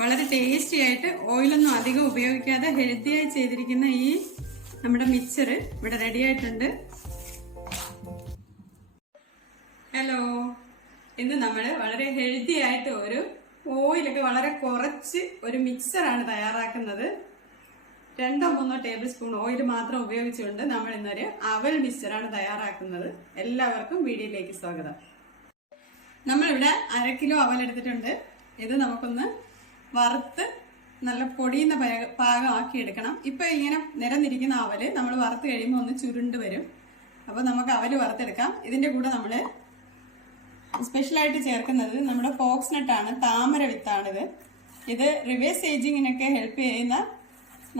വളരെ ടേസ്റ്റി ആയിട്ട് ഓയിലൊന്നും അധികം ഉപയോഗിക്കാതെ ഹെൽത്തിയായി ചെയ്തിരിക്കുന്ന ഈ നമ്മുടെ മിക്സർ ഇവിടെ റെഡി ആയിട്ടുണ്ട്. ഹലോ, ഇന്ന് നമ്മൾ വളരെ ഹെൽത്തി ആയിട്ട് ഒരു ഓയിലൊക്കെ വളരെ കുറച്ച് ഒരു മിക്സറാണ് തയ്യാറാക്കുന്നത്. 2-3 ടേബിൾ സ്പൂൺ ഓയിൽ മാത്രം ഉപയോഗിച്ചുകൊണ്ട് നമ്മൾ ഇന്നൊരു അവൽ മിക്സറാണ് തയ്യാറാക്കുന്നത്. എല്ലാവർക്കും വീഡിയോയിലേക്ക് സ്വാഗതം. നമ്മളിവിടെ 1/2 കിലോ അവൽ എടുത്തിട്ടുണ്ട്. ഇത് നമുക്കൊന്ന് വറുത്ത് നല്ല പൊടിയുന്ന പാകമാക്കി എടുക്കണം. ഇപ്പൊ ഇങ്ങനെ നിരന്നിരിക്കുന്ന അവല് നമ്മൾ വറുത്ത് കഴിയുമ്പോൾ ഒന്ന് ചുരുണ്ട് വരും. അപ്പൊ നമുക്ക് അവല് വറുത്തെടുക്കാം. ഇതിന്റെ കൂടെ നമ്മള് സ്പെഷ്യലായിട്ട് ചേർക്കുന്നത് നമ്മുടെ ഫോക്സ് നട്ടാണ്, താമര വിത്താണിത്. ഇത് റിവേഴ്സ് ഏജിങ്ങിനൊക്കെ ഹെൽപ്പ് ചെയ്യുന്ന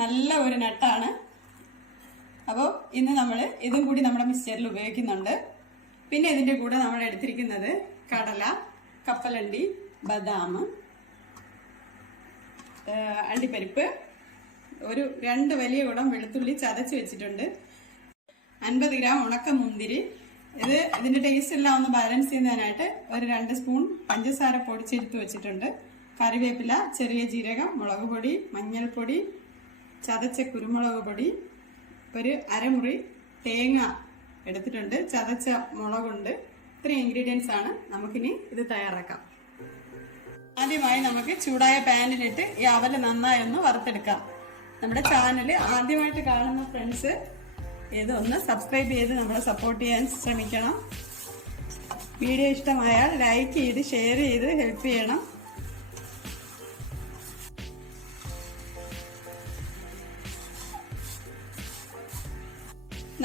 നല്ല ഒരു നട്ടാണ്. അപ്പോൾ ഇന്ന് നമ്മൾ ഇതും കൂടി നമ്മുടെ മിക്സ്ചറിൽ ഉപയോഗിക്കുന്നുണ്ട്. പിന്നെ ഇതിന്റെ കൂടെ നമ്മൾ എടുത്തിരിക്കുന്നത് കടല, കപ്പലണ്ടി, ബദാം, അണ്ടിപ്പരിപ്പ്, ഒരു 2 വലിയ കുടം വെളുത്തുള്ളി ചതച്ച് വെച്ചിട്ടുണ്ട്, 50 ഗ്രാം ഉണക്ക മുന്തിരി. ഇതിന്റെ ടേസ്റ്റ് എല്ലാം ഒന്ന് ബാലൻസ് ചെയ്യുന്നതിനായിട്ട് ഒരു 2 സ്പൂൺ പഞ്ചസാര പൊടിച്ചെടുത്ത് വെച്ചിട്ടുണ്ട്, കറിവേപ്പില, ചെറിയ ജീരകം, മുളക് പൊടി, മഞ്ഞൾപ്പൊടി, ചതച്ച കുരുമുളക് പൊടി, ഒരു അരമുറി തേങ്ങ എടുത്തിട്ടുണ്ട്, ചതച്ച മുളകുണ്ട്. ഇത്രയും ഇൻഗ്രീഡിയൻസ് ആണ്. നമുക്കിനി ഇത് തയ്യാറാക്കാം. ആദ്യമായി നമുക്ക് ചൂടായ പാനിലിട്ട് ഈ അവല് നന്നായി ഒന്ന് വറുത്തെടുക്കാം. നമ്മുടെ ചാനൽ ആദ്യമായിട്ട് കാണുന്ന ഫ്രണ്ട്സ് ഇതൊന്ന് സബ്സ്ക്രൈബ് ചെയ്ത് നമ്മളെ സപ്പോർട്ട് ചെയ്യാൻ ശ്രമിക്കണം. വീഡിയോ ഇഷ്ടമായാൽ ലൈക്ക് ചെയ്ത് ഷെയർ ചെയ്ത് ഹെൽപ്പ് ചെയ്യണം.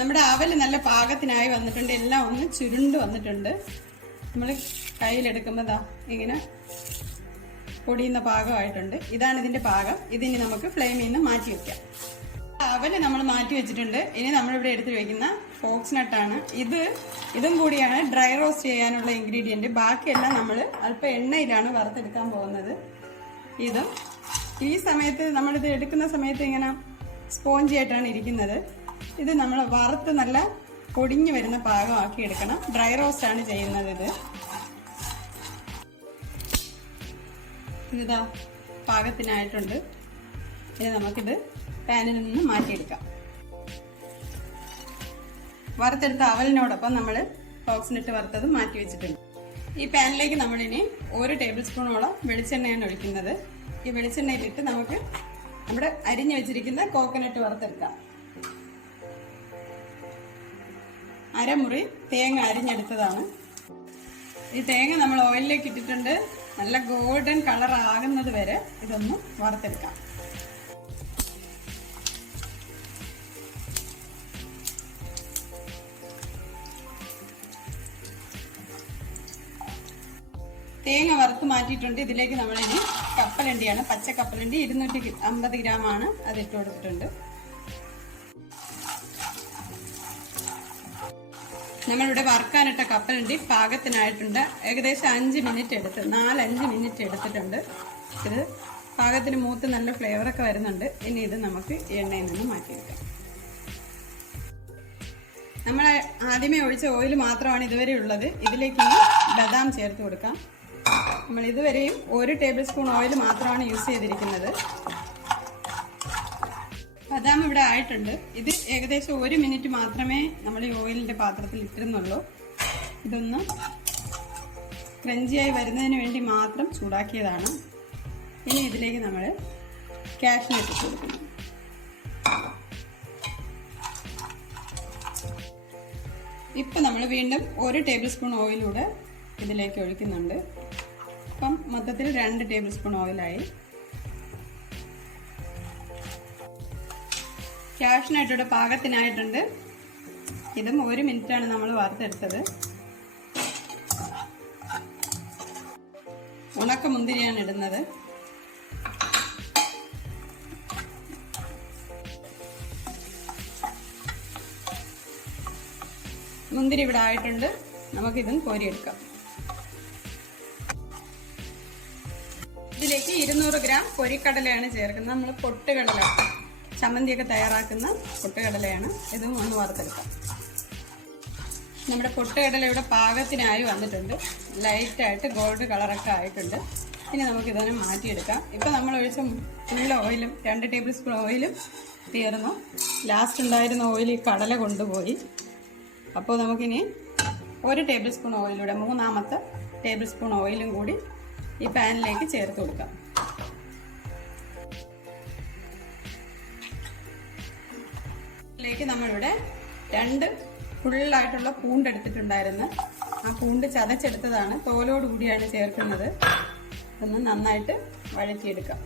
നമ്മുടെ അവല് നല്ല പാകത്തിനായി വന്നിട്ടുണ്ട്. എല്ലാം ഒന്ന് ചുരുണ്ട് വന്നിട്ടുണ്ട്. നമ്മൾ കയ്യിലെടുക്കുമ്പോൾ ഇങ്ങനെ പൊടിയുന്ന പാകമായിട്ടുണ്ട്. ഇതാണ് ഇതിന്റെ പാകം. ഇതിനി നമുക്ക് ഫ്ലെയിമിൽ നിന്ന് മാറ്റി വെക്കാം. അവല് നമ്മൾ മാറ്റി വെച്ചിട്ടുണ്ട്. ഇനി നമ്മളിവിടെ എടുത്ത് വെക്കുന്ന ഫോക്സ് നട്ടാണ്. ഇതും കൂടിയാണ് ഡ്രൈ റോസ്റ്റ് ചെയ്യാനുള്ള ഇൻഗ്രീഡിയന്റ്. ബാക്കിയെല്ലാം നമ്മൾ അല്പം എണ്ണയിലാണ് വറുത്തെടുക്കാൻ പോകുന്നത്. ഇതും ഈ സമയത്ത് നമ്മളിത് എടുക്കുന്ന സമയത്ത് ഇങ്ങനെ സ്പോഞ്ചി ആയിട്ടാണ് ഇരിക്കുന്നത്. ഇത് നമ്മൾ വറുത്ത് നല്ല പൊടിഞ്ഞു വരുന്ന പാകമാക്കി എടുക്കണം. ഡ്രൈ റോസ്റ്റ് ആണ് ചെയ്യുന്നത്. ഇതാ പാകത്തിനായിട്ടുണ്ട്. ഇനി നമുക്കിത് പാനിൽ നിന്ന് മാറ്റിയെടുക്കാം. വറുത്തെടുത്ത അവലിനോടൊപ്പം നമ്മൾ ഫോക്സ് നട്ട് വറുത്തത് മാറ്റി വെച്ചിട്ടുണ്ട്. ഈ പാനിലേക്ക് നമ്മളിനി 1 ടേബിൾ സ്പൂണോളം വെളിച്ചെണ്ണയാണ് ഒഴിക്കുന്നത്. ഈ വെളിച്ചെണ്ണയിലിട്ട് നമുക്ക് നമ്മുടെ അരിഞ്ഞു വെച്ചിരിക്കുന്ന കോക്കനട്ട് വറുത്തെടുക്കാം. അരമുറി തേങ്ങ അരിഞ്ഞെടുത്തതാണ്. ഈ തേങ്ങ നമ്മൾ ഓയിലിലേക്ക് ഇട്ടിട്ടുണ്ട്. നല്ല ഗോൾഡൻ കളർ ആകുന്നത് വരെ ഇതൊന്ന് വറുത്തെടുക്കാം. തേങ്ങ വറുത്ത് മാറ്റിയിട്ടുണ്ട്. ഇതിലേക്ക് നമ്മളിനി കപ്പലണ്ടിയാണ്, പച്ച കപ്പലണ്ടി 250 ഗ്രാം ആണ്, അത് ഇട്ട് കൊടുത്തിട്ടുണ്ട്. നമ്മളിവിടെ വറുക്കാനിട്ട കപ്പലണ്ടി പാകത്തിനായിട്ടുണ്ട്. ഏകദേശം 5 മിനിറ്റ് എടുത്ത് 4-5 മിനിറ്റ് എടുത്തിട്ടുണ്ട്. ഇത് പാകത്തിന് മൂത്ത് നല്ല ഫ്ലേവറൊക്കെ വരുന്നുണ്ട്. ഇനി ഇത് നമുക്ക് എണ്ണയിൽ നിന്ന് മാറ്റിയെടുക്കാം. നമ്മൾ ആദ്യമേ ഒഴിച്ച ഓയിൽ മാത്രമാണ് ഇതുവരെ ഉള്ളത്. ഇതിലേക്ക് ബദാം ചേർത്ത് കൊടുക്കാം. നമ്മൾ ഇതുവരെയും 1 ടേബിൾ സ്പൂൺ ഓയിൽ മാത്രമാണ് യൂസ് ചെയ്തിരിക്കുന്നത്. ബദാം ഇവിടെ ആയിട്ടുണ്ട്. ഇത് ഏകദേശം 1 മിനിറ്റ് മാത്രമേ നമ്മൾ ഈ ഓയിലിന്റെ പാത്രത്തിൽ ഇട്ടിരുന്നുള്ളൂ. ഇതൊന്ന് ക്രഞ്ചിയായി വരുന്നതിന് വേണ്ടി മാത്രം ചൂടാക്കിയതാണ്. ഇനി ഇതിലേക്ക് നമ്മൾ കാഷ്യൂ നട്ട് ഇട്ട് കൊടുക്കുന്നു. ഇപ്പം നമ്മൾ വീണ്ടും 1 ടേബിൾ സ്പൂൺ ഓയിലൂടെ ഇതിലേക്ക് ഒഴിക്കുന്നുണ്ട്. അപ്പം മൊത്തത്തിൽ 2 ടേബിൾ സ്പൂൺ ഓയിലായി. കാഷ്യൂ നട്ട് പാകത്തിനായിട്ടുണ്ട്. ഇതും 1 മിനിറ്റാണ് നമ്മൾ വറുത്തെടുത്തത്. ഉണക്ക മുന്തിരിയാണ് ഇടുന്നത്. മുന്തിരി ഇവിടെ ആയിട്ടുണ്ട്. നമുക്കിതും കോരിയെടുക്കാം. ഇതിലേക്ക് 200 ഗ്രാം പൊരിക്കടലയാണ് ചേർക്കുന്നത്. നമ്മൾ പൊട്ടുകടല ചമ്മന്തിയൊക്കെ തയ്യാറാക്കുന്ന പൊട്ടുകടലയാണ്. ഇതും ഒന്ന് വറുത്തെടുക്കാം. നമ്മുടെ പൊട്ടുകടല ഇവിടെ പാകത്തിനായി വന്നിട്ടുണ്ട്. ലൈറ്റായിട്ട് ഗോൾഡ് കളറൊക്കെ ആയിട്ടുണ്ട്. ഇനി നമുക്കിതിനെ മാറ്റിയെടുക്കാം. ഇപ്പം നമ്മൾ ഒഴിച്ച ഫുൾ ഓയിലും 2 ടേബിൾ സ്പൂൺ ഓയിലും തീർന്നു. ലാസ്റ്റ് ഉണ്ടായിരുന്ന ഓയിൽ ഈ കടല കൊണ്ടുപോയി. അപ്പോൾ നമുക്കിനി 1 ടേബിൾ സ്പൂൺ ഓയിലൂടെ 3ാമത്തെ ടേബിൾ സ്പൂൺ ഓയിലും കൂടി ഈ പാനിലേക്ക് ചേർത്ത് കൊടുക്കാം. ഇതിലേക്ക് നമ്മളിവിടെ 2 ഫുള്ളായിട്ടുള്ള പൂണ്ട് എടുത്തിട്ടുണ്ടായിരുന്നു. ആ പൂണ്ട് ചതച്ചെടുത്തതാണ്, തോലോട് കൂടിയാണ് ചേർക്കുന്നത്. ഒന്ന് നന്നായിട്ട് വഴറ്റിയെടുക്കാം.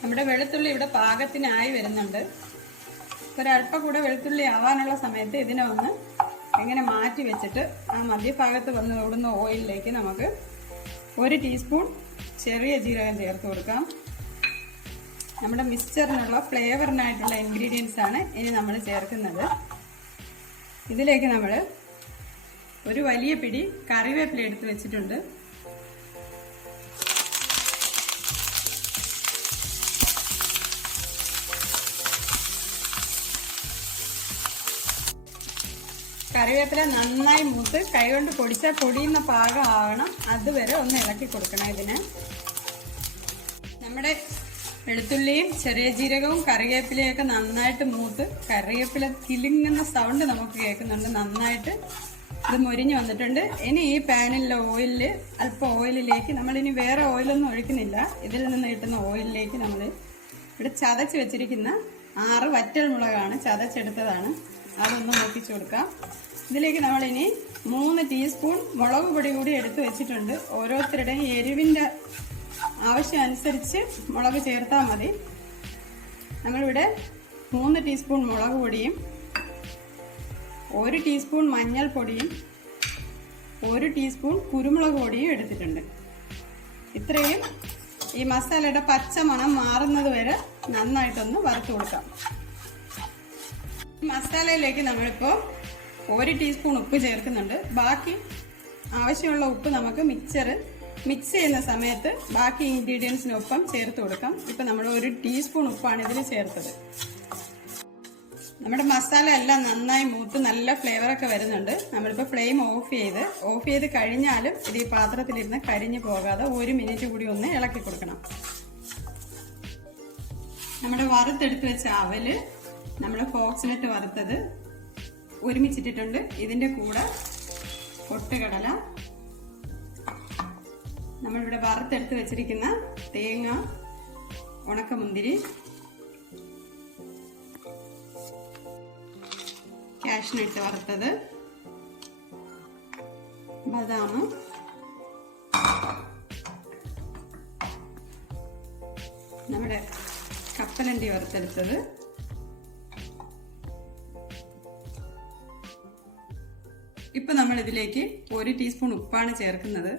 നമ്മുടെ വെളുത്തുള്ളി ഇവിടെ പാകത്തിനായി വരുന്നുണ്ട്. ഒരല്പം കൂടെ വെളുത്തുള്ളി ആവാനുള്ള സമയത്ത് ഇതിനെ ഒന്ന് ഇങ്ങനെ മാറ്റി വെച്ചിട്ട് ആ മധ്യഭാഗത്ത് വന്ന് ഓടുന്ന ഓയിലിലേക്ക് നമുക്ക് 1 ടീസ്പൂൺ ചെറിയ ജീരകം ചേർത്ത് കൊടുക്കാം. നമ്മുടെ മിക്സ്ചറിനുള്ള ഫ്ലേവറിനായിട്ടുള്ള ഇൻഗ്രീഡിയൻസ് ആണ് ഇനി നമ്മൾ ചേർക്കുന്നത്. ഇതിലേക്ക് നമ്മൾ ഒരു വലിയ പിടി കറിവേപ്പില എടുത്ത് വെച്ചിട്ടുണ്ട്. കറിവേപ്പില നന്നായി മൂത്ത് കൈകൊണ്ട് പൊടിച്ചാൽ പൊടിയുന്ന പാകം ആവണം. അതുവരെ ഒന്ന് ഇളക്കി കൊടുക്കണം. ഇതിന് നമ്മുടെ വെളുത്തുള്ളിയും ചെറിയ ജീരകവും കറിവേപ്പിലയൊക്കെ നന്നായിട്ട് മൂത്ത് കറിവേപ്പില കിലുങ്ങുന്ന സൗണ്ട് നമുക്ക് കേൾക്കുന്നുണ്ട്. നന്നായിട്ട് ഇത് മൊരിഞ്ഞ് വന്നിട്ടുണ്ട്. ഇനി ഈ പാനിലെ ഓയിലിൽ അല്പം ഓയിലിലേക്ക് നമ്മളിനി വേറെ ഓയിലൊന്നും ഒഴിക്കുന്നില്ല. ഇതിൽ നിന്ന് കിട്ടുന്ന ഓയിലിലേക്ക് നമ്മൾ ഇവിടെ ചതച്ച് വെച്ചിരിക്കുന്ന 6 വറ്റൽ മുളകാണ്, ചതച്ചെടുത്തതാണ്. അതൊന്ന് മൂപ്പിച്ച് കൊടുക്കാം. ഇതിലേക്ക് നമ്മളിനി 3 ടീസ്പൂൺ മുളക് പൊടി കൂടി എടുത്ത് വെച്ചിട്ടുണ്ട്. ഓരോരുത്തരുടെയും എരിവിൻ്റെ ആവശ്യം അനുസരിച്ച് മുളക് ചേർത്താൽ മതി. നമ്മളിവിടെ 3 ടീസ്പൂൺ മുളക് പൊടിയും 1 ടീസ്പൂൺ മഞ്ഞൾപ്പൊടിയും 1 ടീസ്പൂൺ കുരുമുളക് പൊടിയും എടുത്തിട്ടുണ്ട്. ഇത്രയും ഈ മസാലയുടെ പച്ച മണം മാറുന്നത് വരെ നന്നായിട്ടൊന്ന് വറുത്ത് കൊടുക്കാം. മസാലയിലേക്ക് നമ്മളിപ്പോൾ 1 ടീസ്പൂൺ ഉപ്പ് ചേർക്കുന്നുണ്ട്. ബാക്കി ആവശ്യമുള്ള ഉപ്പ് നമുക്ക് മിക്സ് ചെയ്യുന്ന സമയത്ത് ബാക്കി ഇൻഗ്രീഡിയൻസിനൊപ്പം ചേർത്ത് കൊടുക്കാം. ഇപ്പം നമ്മൾ 1 ടീസ്പൂൺ ഉപ്പാണ് ഇതിൽ ചേർത്തത്. നമ്മുടെ മസാല എല്ലാം നന്നായി മൂത്ത് നല്ല ഫ്ലേവറൊക്കെ വരുന്നുണ്ട്. നമ്മളിപ്പോൾ ഫ്ലെയിം ഓഫ് ചെയ്ത് കഴിഞ്ഞാലും ഇത് ഈ പാത്രത്തിലിരുന്ന് കരിഞ്ഞു പോകാതെ 1 മിനിറ്റ് കൂടി ഒന്ന് ഇളക്കി കൊടുക്കണം. നമ്മുടെ വറുത്തെടുത്ത് വെച്ച അവല് നമ്മൾ ഫോക്സ്നട്ട് വറുത്തത് ഒരുമിച്ചിട്ടിട്ടുണ്ട്. ഇതിൻ്റെ കൂടെ പൊട്ടുകടല, നമ്മളിവിടെ വറുത്തെടുത്ത് വെച്ചിരിക്കുന്ന തേങ്ങ, ഉണക്കമുന്തിരി, കാഷ്നട്ട് വറുത്തത്, ബദാം, നമ്മുടെ കപ്പലണ്ടി വറുത്തെടുത്തത്, ഇപ്പൊ നമ്മൾ ഇതിലേക്ക് 1 ടീസ്പൂൺ ഉപ്പാണ് ചേർക്കുന്നത്.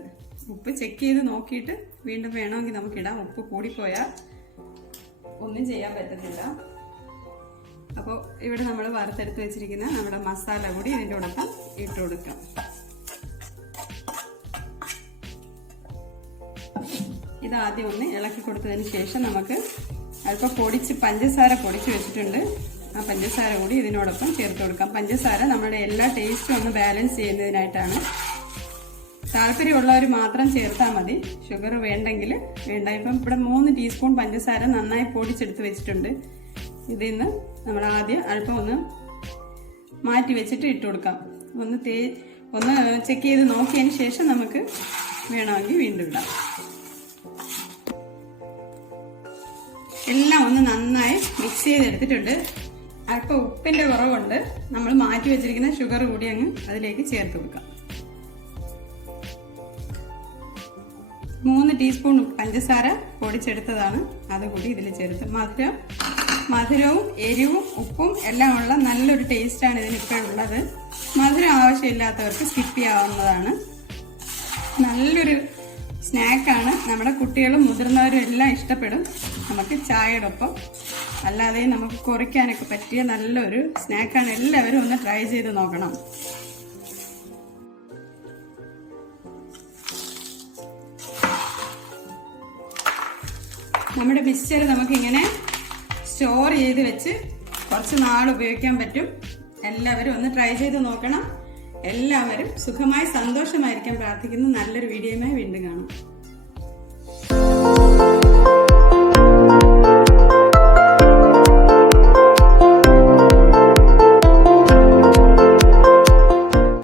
ഉപ്പ് ചെക്ക് ചെയ്ത് നോക്കിയിട്ട് വീണ്ടും വേണമെങ്കിൽ നമുക്കിടാം. ഉപ്പ് കൂടിപ്പോയാൽ ഒന്നും ചെയ്യാൻ പറ്റത്തില്ല. അപ്പോൾ ഇവിടെ നമ്മൾ വറുത്തെടുത്ത് വെച്ചിരിക്കുന്ന നമ്മുടെ മസാല കൂടി ഇതിൻ്റെ ഒപ്പം ഇട്ട് കൊടുക്കാം. ഇതാദ്യം ഒന്ന് ഇളക്കി കൊടുത്തതിന് ശേഷം നമുക്ക് അല്പം പഞ്ചസാര പൊടിച്ച് വെച്ചിട്ടുണ്ട്. ആ പഞ്ചസാര കൂടി ഇതിനോടൊപ്പം ചേർത്ത് കൊടുക്കാം. പഞ്ചസാര നമ്മുടെ എല്ലാ ടേസ്റ്റും ഒന്ന് ബാലൻസ് ചെയ്യുന്നതിനായിട്ടാണ്. താല്പര്യമുള്ളവർ മാത്രം ചേർത്താൽ മതി. ഷുഗർ വേണ്ടെങ്കിൽ വേണ്ട. ഇപ്പം ഇവിടെ 3 ടീസ്പൂൺ പഞ്ചസാര നന്നായി പൊടിച്ചെടുത്ത് വെച്ചിട്ടുണ്ട്. ഇതിൽ നിന്ന് നമ്മൾ ആദ്യം അല്പം ഒന്ന് മാറ്റി വെച്ചിട്ട് ഇട്ട് കൊടുക്കാം. ഒന്ന് ചെക്ക് ചെയ്ത് നോക്കിയതിന് ശേഷം നമുക്ക് വേണമെങ്കിൽ വീണ്ടും ഇടാം. എല്ലാം ഒന്ന് നന്നായി മിക്സ് ചെയ്തെടുത്തിട്ടുണ്ട്. അല്പം ഉപ്പിൻ്റെ കുറവുണ്ട്. നമ്മൾ മാറ്റി വെച്ചിരിക്കുന്ന ഷുഗർ കൂടി അങ്ങ് അതിലേക്ക് ചേർത്ത് കൊടുക്കാം. 3 ടീസ്പൂൺ പഞ്ചസാര പൊടിച്ചെടുത്തതാണ്, അതുകൂടി ഇതിൽ ചേർത്ത്. മധുരവും എരിവും ഉപ്പും എല്ലാം ഉള്ള നല്ലൊരു ടേസ്റ്റാണ് ഇതിനിപ്പോൾ ഉള്ളത്. മധുരം ആവശ്യമില്ലാത്തവർക്ക് സ്കിപ്പ് ചെയ്യാവുന്നതാണ്. നല്ലൊരു സ്നാക്കാണ്. നമ്മുടെ കുട്ടികളും മുതിർന്നവരും എല്ലാം ഇഷ്ടപ്പെടും. നമുക്ക് ചായയുടെ ഒപ്പം അല്ലാതെ നമുക്ക് കുറയ്ക്കാനൊക്കെ പറ്റിയ നല്ലൊരു സ്നാക്കാണ്. എല്ലാവരും ഒന്ന് ട്രൈ ചെയ്ത് നോക്കണം. നമ്മുടെ മിക്സ്ചർ നമുക്കിങ്ങനെ സ്റ്റോർ ചെയ്ത് വെച്ച് കുറച്ച് നാൾ ഉപയോഗിക്കാൻ പറ്റും. എല്ലാവരും ഒന്ന് ട്രൈ ചെയ്ത് നോക്കണം. എല്ലാവരും സുഖമായി സന്തോഷമായിരിക്കാൻ പ്രാർത്ഥിക്കുന്നു. നല്ലൊരു വീഡിയോയുമായി വീണ്ടും കാണാം.